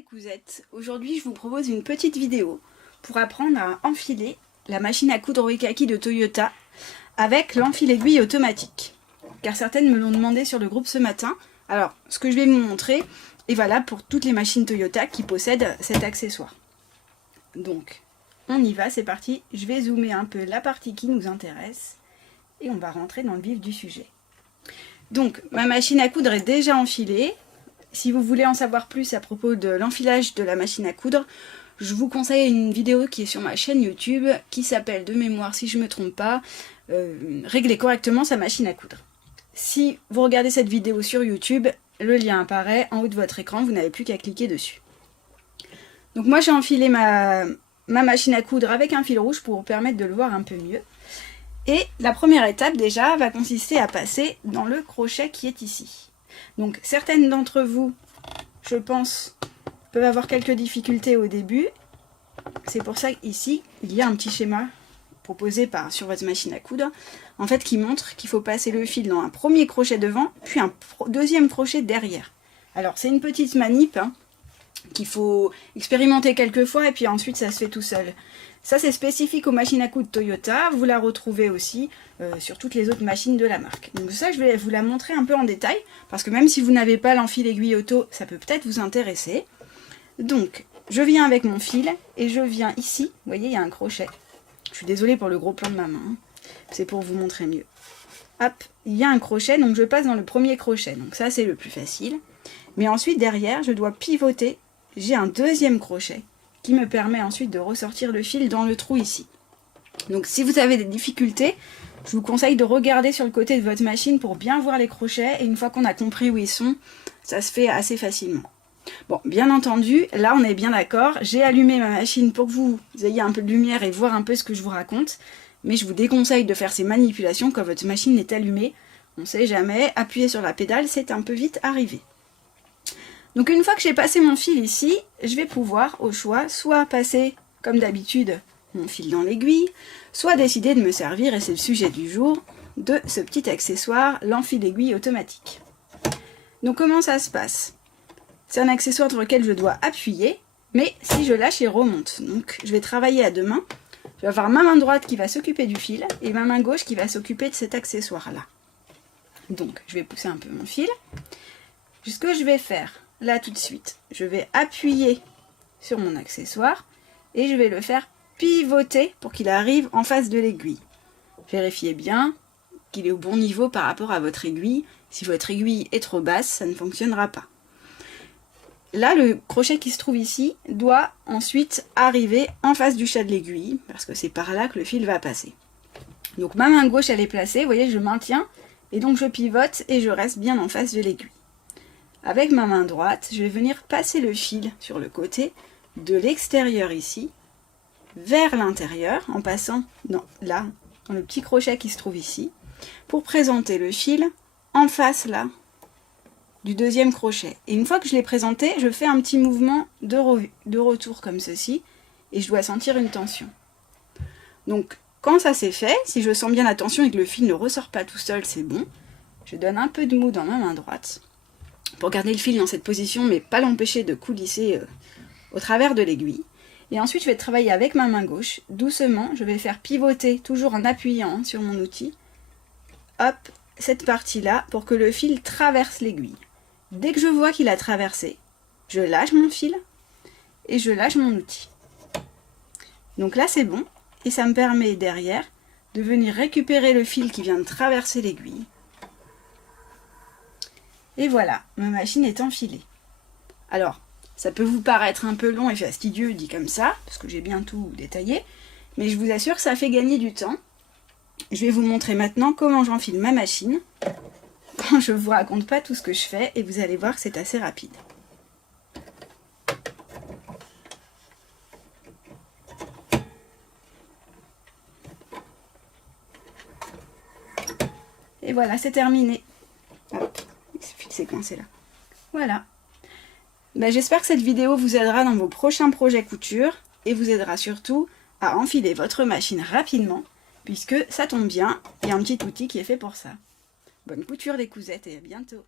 les cousettes, aujourd'hui je vous propose une petite vidéo pour apprendre à enfiler la machine à coudre Oekaki de Toyota avec l'enfile-aiguille automatique. Car certaines me l'ont demandé sur le groupe ce matin. Alors ce que je vais vous montrer est valable pour toutes les machines Toyota qui possèdent cet accessoire. Donc on y va, c'est parti. Je vais zoomer un peu la partie qui nous intéresse et on va rentrer dans le vif du sujet. Donc ma machine à coudre est déjà enfilée. Si vous voulez en savoir plus à propos de l'enfilage de la machine à coudre, je vous conseille une vidéo qui est sur ma chaîne YouTube, qui s'appelle, de mémoire si je ne me trompe pas, Régler correctement sa machine à coudre. Si vous regardez cette vidéo sur YouTube, le lien apparaît en haut de votre écran, vous n'avez plus qu'à cliquer dessus. Donc moi j'ai enfilé ma machine à coudre avec un fil rouge pour vous permettre de le voir un peu mieux. Et la première étape déjà va consister à passer dans le crochet qui est ici. Donc certaines d'entre vous, je pense, peuvent avoir quelques difficultés au début. C'est pour ça qu'ici, il y a un petit schéma proposé sur votre machine à coudre, en fait, qui montre qu'il faut passer le fil dans un premier crochet devant, puis un deuxième crochet derrière. Alors c'est une petite manip qu'il faut expérimenter quelques fois et puis ensuite ça se fait tout seul. Ça c'est spécifique aux machines à coudre Toyota, vous la retrouvez aussi sur toutes les autres machines de la marque. Donc ça je vais vous la montrer un peu en détail, parce que même si vous n'avez pas l'enfile-aiguille auto, ça peut peut-être vous intéresser. Donc je viens avec mon fil et je viens ici, vous voyez il y a un crochet. Je suis désolée pour le gros plan de ma main, c'est pour vous montrer mieux. Hop, il y a un crochet, donc je passe dans le premier crochet, donc ça c'est le plus facile. Mais ensuite derrière je dois pivoter, j'ai un deuxième crochet qui me permet ensuite de ressortir le fil dans le trou ici. Donc si vous avez des difficultés, je vous conseille de regarder sur le côté de votre machine pour bien voir les crochets, et une fois qu'on a compris où ils sont, ça se fait assez facilement. Bon, bien entendu, là on est bien d'accord, j'ai allumé ma machine pour que vous ayez un peu de lumière et voir un peu ce que je vous raconte, mais je vous déconseille de faire ces manipulations quand votre machine est allumée. On ne sait jamais, appuyer sur la pédale, c'est un peu vite arrivé. Donc une fois que j'ai passé mon fil ici, je vais pouvoir au choix soit passer comme d'habitude mon fil dans l'aiguille, soit décider de me servir, et c'est le sujet du jour, de ce petit accessoire, l'enfile-aiguille automatique. Donc comment ça se passe? C'est un accessoire sur lequel je dois appuyer, mais si je lâche il remonte. Donc je vais travailler à deux mains, je vais avoir ma main droite qui va s'occuper du fil et ma main gauche qui va s'occuper de cet accessoire là. Donc je vais pousser un peu mon fil. Ce que je vais faire là tout de suite, je vais appuyer sur mon accessoire et je vais le faire pivoter pour qu'il arrive en face de l'aiguille. Vérifiez bien qu'il est au bon niveau par rapport à votre aiguille. Si votre aiguille est trop basse, ça ne fonctionnera pas. Là, le crochet qui se trouve ici doit ensuite arriver en face du chat de l'aiguille, parce que c'est par là que le fil va passer. Donc ma main gauche elle est placée, vous voyez, je maintiens, et donc je pivote et je reste bien en face de l'aiguille. Avec ma main droite, je vais venir passer le fil sur le côté, de l'extérieur ici, vers l'intérieur, en passant dans le petit crochet qui se trouve ici, pour présenter le fil en face là, du deuxième crochet. Et une fois que je l'ai présenté, je fais un petit mouvement de retour comme ceci, et je dois sentir une tension. Donc quand ça c'est fait, si je sens bien la tension et que le fil ne ressort pas tout seul, c'est bon. Je donne un peu de mou dans ma main droite, pour garder le fil dans cette position, mais pas l'empêcher de coulisser au travers de l'aiguille. Et ensuite, je vais travailler avec ma main gauche, doucement, je vais faire pivoter, toujours en appuyant sur mon outil, hop, cette partie-là, pour que le fil traverse l'aiguille. Dès que je vois qu'il a traversé, je lâche mon fil et je lâche mon outil. Donc là, c'est bon, et ça me permet derrière de venir récupérer le fil qui vient de traverser l'aiguille. Et voilà, ma machine est enfilée. Alors, ça peut vous paraître un peu long et fastidieux dit comme ça, parce que j'ai bien tout détaillé, mais je vous assure que ça fait gagner du temps. Je vais vous montrer maintenant comment j'enfile ma machine, quand je ne vous raconte pas tout ce que je fais, et vous allez voir que c'est assez rapide. Et voilà, c'est terminé. Hop, il suffit de séquencer là. Voilà. J'espère que cette vidéo vous aidera dans vos prochains projets couture et vous aidera surtout à enfiler votre machine rapidement, puisque ça tombe bien, il y a un petit outil qui est fait pour ça. Bonne couture les cousettes et à bientôt!